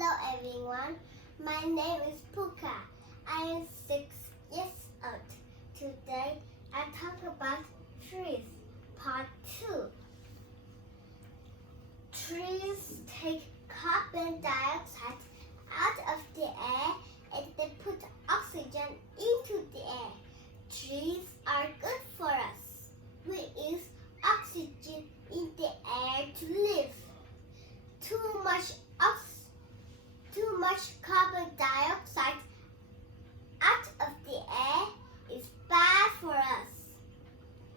Hello everyone, my name is Puka. I am 6 years old. Today I talk about trees, part 2. Trees take carbon dioxide out of the air and they put oxygen into the air. Trees are good for us. We use oxygen in the air to live. Too much carbon dioxide out of the air is bad for us.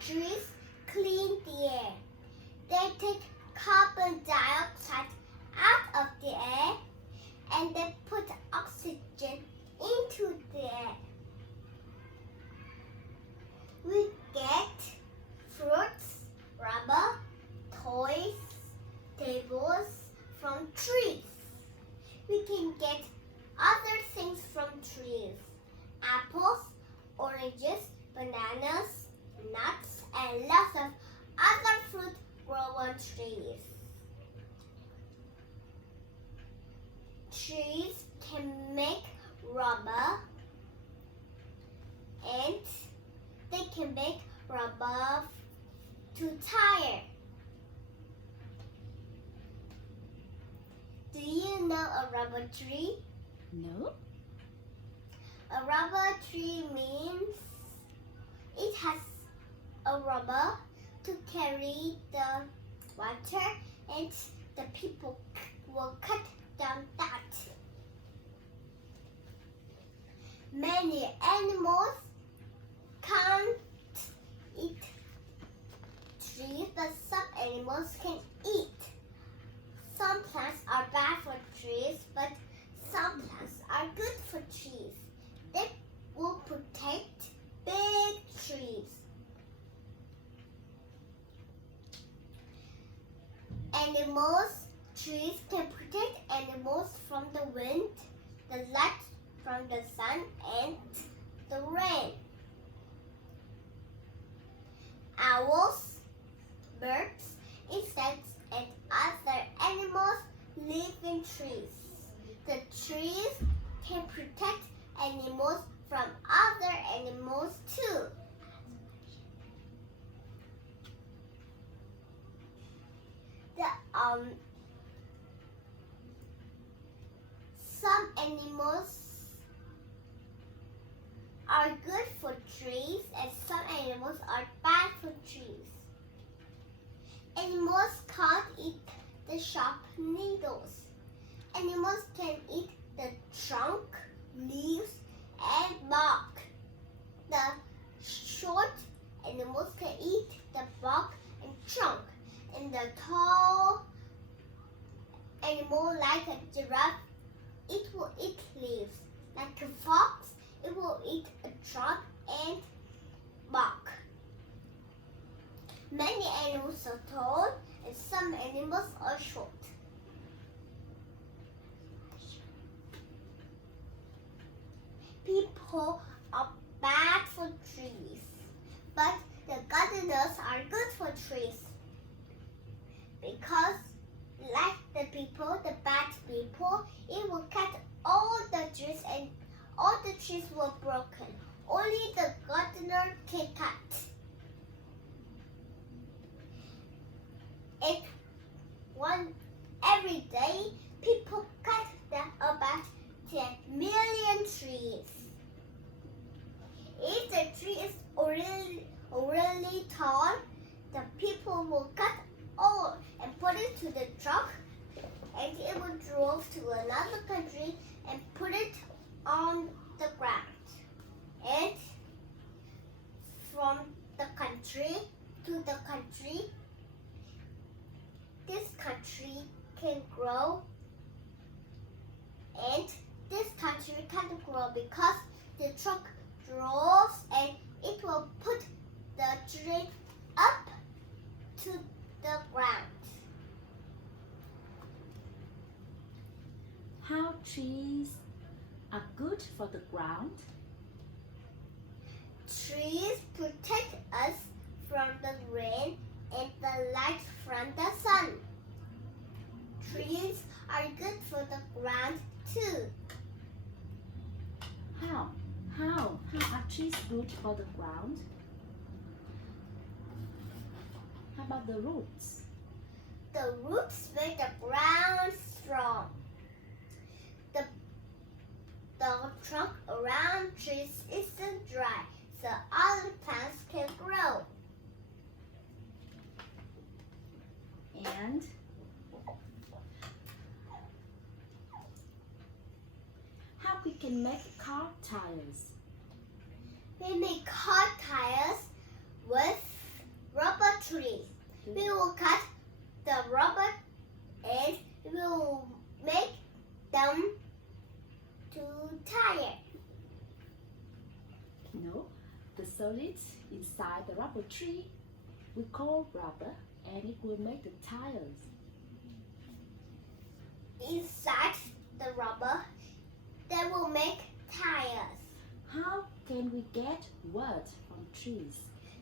Trees clean the air. They take carbon dioxide out of the air and they put oxygen into the air. We get fruits, rubber, toys, tables from trees. We can get other things from trees. Apples, oranges, bananas, nuts, and lots of other fruit grow on trees. Trees can make rubber and they can make rubber to tire. Do you know a rubber tree? No. A rubber tree means it has a rubber to carry the water and the people will cut down that. Many animals can't eat trees, but some animals can eat. Some plants are bad for trees, but some plants are good for trees. They will protect big trees. Trees can protect animals from the wind, the light from the sun, and the rain. Owls, birds, insects, and other animals live in trees. The trees can protect animals from other animals too. Some animals are good for trees and some animals are bad for trees. Animals can't eat the sharp needles. Animals can eat the trunk, leaves, and bark. The short animals can eat the bark and trunk. And the tall animal like a giraffe, it will eat leaves. Like a fox, it will eat a trunk and bark. Many animals are tall and some animals are short. People are bad for trees, but the gardeners are good for trees. Because, like the people, the bad people, it will cut all the trees and all the trees were broken. Only the gardener can cut. Every day, people cut about 10 million trees. If the tree is really tall, the people will cut all and put it to the truck and it will drive to another country and put it on the ground. And from the country to the country, this country can grow and this country can't grow because the truck drives and it will put the tree up to the ground. How trees are good for the ground? Trees protect us from the rain and the light from the sun. Trees are good for the ground too. How? How are trees good for the ground? How about the roots? The roots make the ground strong. The trunk around trees isn't dry, so other plants can grow. And how we can make car tires? We make car tires with rubber trees. We will cut the rubber and we will make them to tire. No, the solid inside the rubber tree we call rubber, and it will make the tires. Inside the rubber, they will make tires. How can we get wood from trees?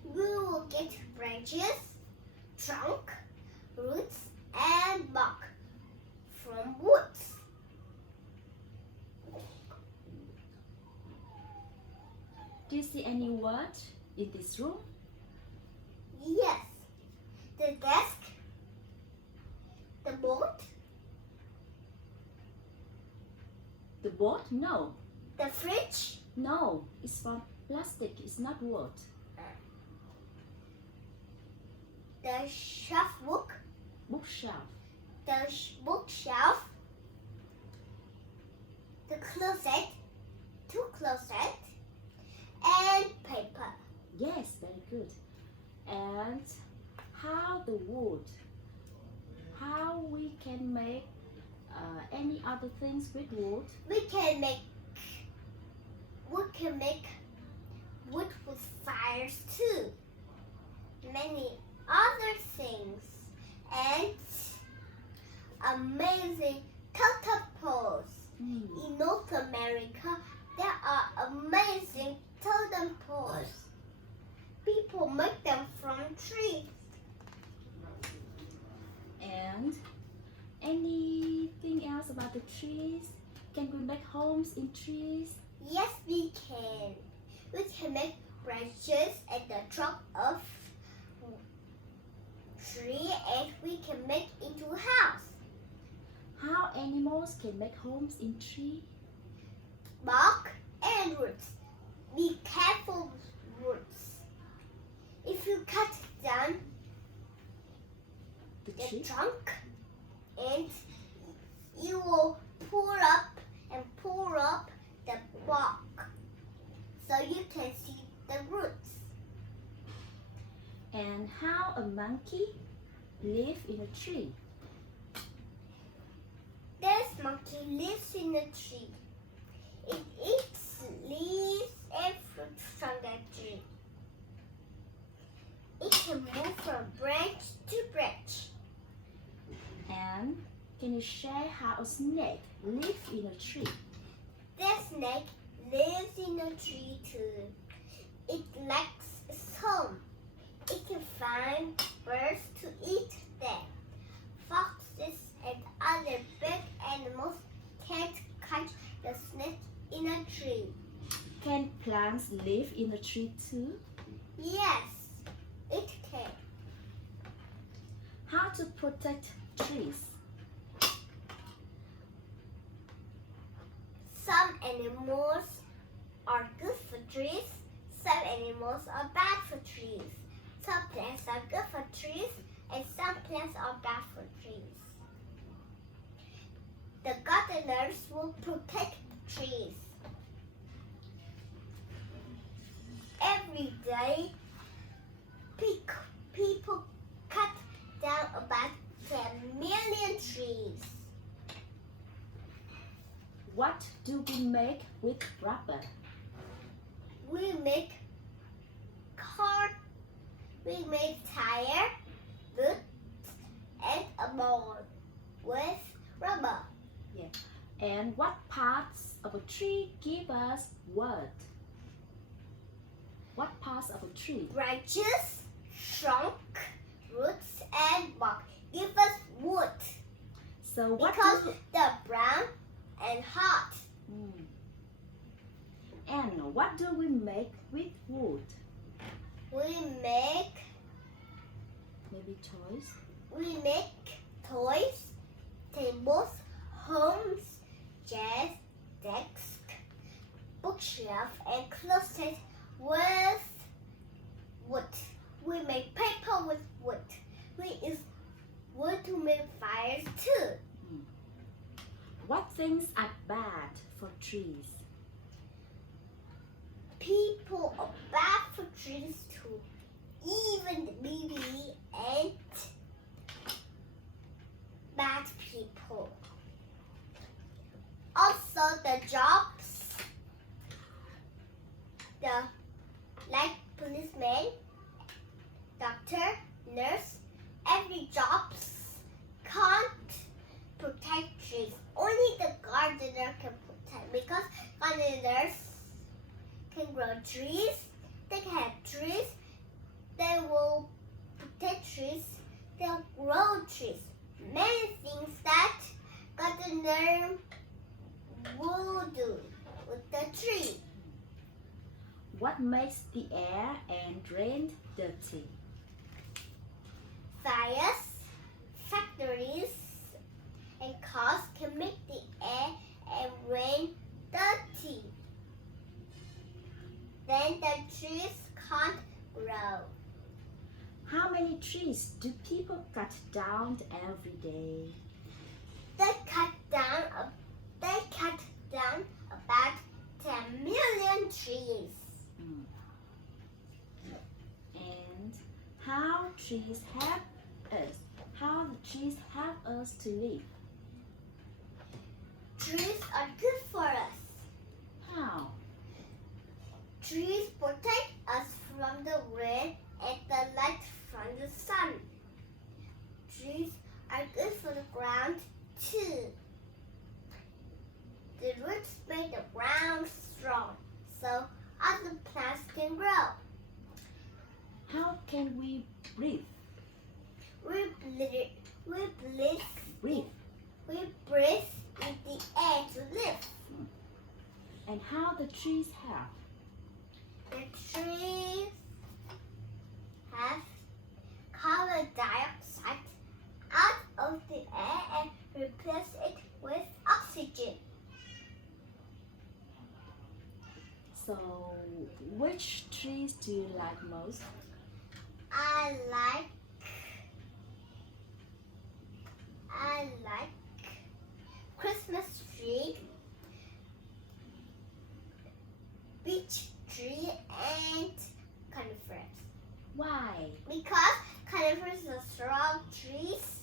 We will get branches, trunk, roots, and bark from woods. Do you see any wood in this room? Yes, the desk, the boat, The boat? No. the fridge, No, it's from plastic, it's not wood. the shelf book, Bookshelf. the bookshelf, the closet, two closets, and paper. Yes, very good. And how the wood? How we can make any other things with wood? We can make wood with fires too. Many other things and amazing totem In North America, there are amazing totem poles. People make them from trees. And anything else about the trees? Can we make homes in trees? Yes, we can. We can make branches and the trunk of tree, and we can make into a house. How animals can make homes in tree? Bark and roots. Be careful with roots. If you cut down The the tree? trunk, and you will pull up the bark, so you can see the roots. And how a monkey live in a tree? This monkey lives in a tree. It eats leaves and fruit from that tree. It can move from branch to branch. And can you share how a snake live in a tree? The snake lives in a tree too. It likes its home. It can find birds to eat them. Foxes and other big animals can't catch the snake in a tree. Can plants live in a tree too? Yes, it can. How to protect trees? Some animals are good for trees. Some animals are bad for trees. Some plants are good for trees, and some plants are bad for trees. The gardeners will protect trees. Every day, people cut down about 10 million trees. What do we make with rubber? We make tire, boots, and a ball with rubber. And what parts of a tree give us wood? What parts of a tree? Branches, trunk, roots, and bark give us wood. So what Because do, the brown and hot. Mm. And what do we make with wood? We make Maybe toys? toys, tables, homes, chairs, desks, bookshelf, and closet with wood. We make paper with wood. We use wood to make fires too. What things are bad for trees? People are bad for trees too. Even the baby and bad people. Also the jobs, like policeman, doctor, nurse, every jobs can't protect trees. Only the gardener can protect, because gardeners can grow trees, they can have trees, they will protect trees, they'll grow trees. Many things that gardener will do with the tree. What makes the air and rain dirty? Fires, factories, and cars can make the air and rain dirty. Then the trees can't grow. How many trees do people cut down every day? They cut down about 10 million trees. And how trees help us? How the trees help us to live? Trees are good for us. How? Trees protect us from the rain and the light from the sun. Trees are good for the ground too. The roots make the ground strong, so other plants can grow. How can we breathe? We breathe Breathe. in the air to live. And how the trees help? The trees have carbon dioxide out of the air and replace it with oxygen. So, which trees do you like most? I like Christmas tree, beech tree, and conifers. Why? Because conifers are strong trees.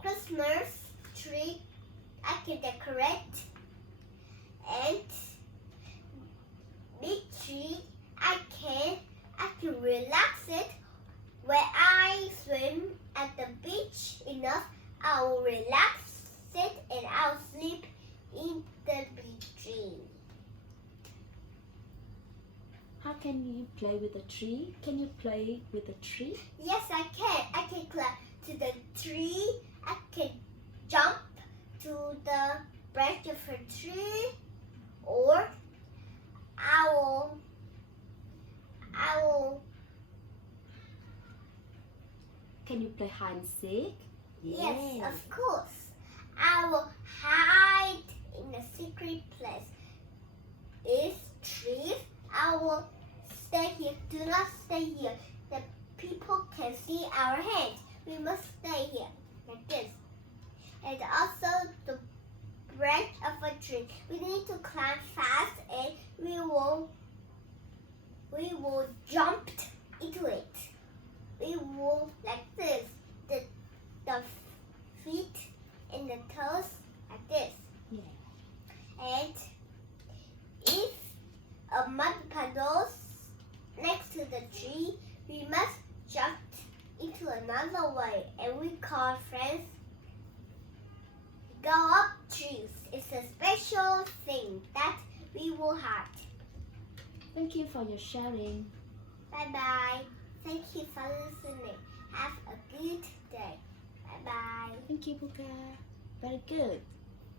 Christmas tree I can decorate, and beech tree I can relax it. When I swim at the beach enough, I will relax it and I'll sleep in the beach tree. How can you play with a tree? Can you play with a tree? Yes, I can. I can climb to the tree. I can jump to the branch of a tree, or I will. Can you play hide and seek? Yes, of course. I will hide in a secret place. If trees, I will stay here. Do not stay here. The people can see our hands. We must stay here like this. And also the branch of a tree. We need to climb fast, and we will jump into it. We will like this. The feet and the toes like this. Yeah. And if a mud puddles next to the tree, we must jump into another way, and we call friends go up trees. It's a special thing that we will have. Thank you for your sharing. Bye bye. Thank you for listening. Have a good day. Bye bye. Thank you, Puka. Very good.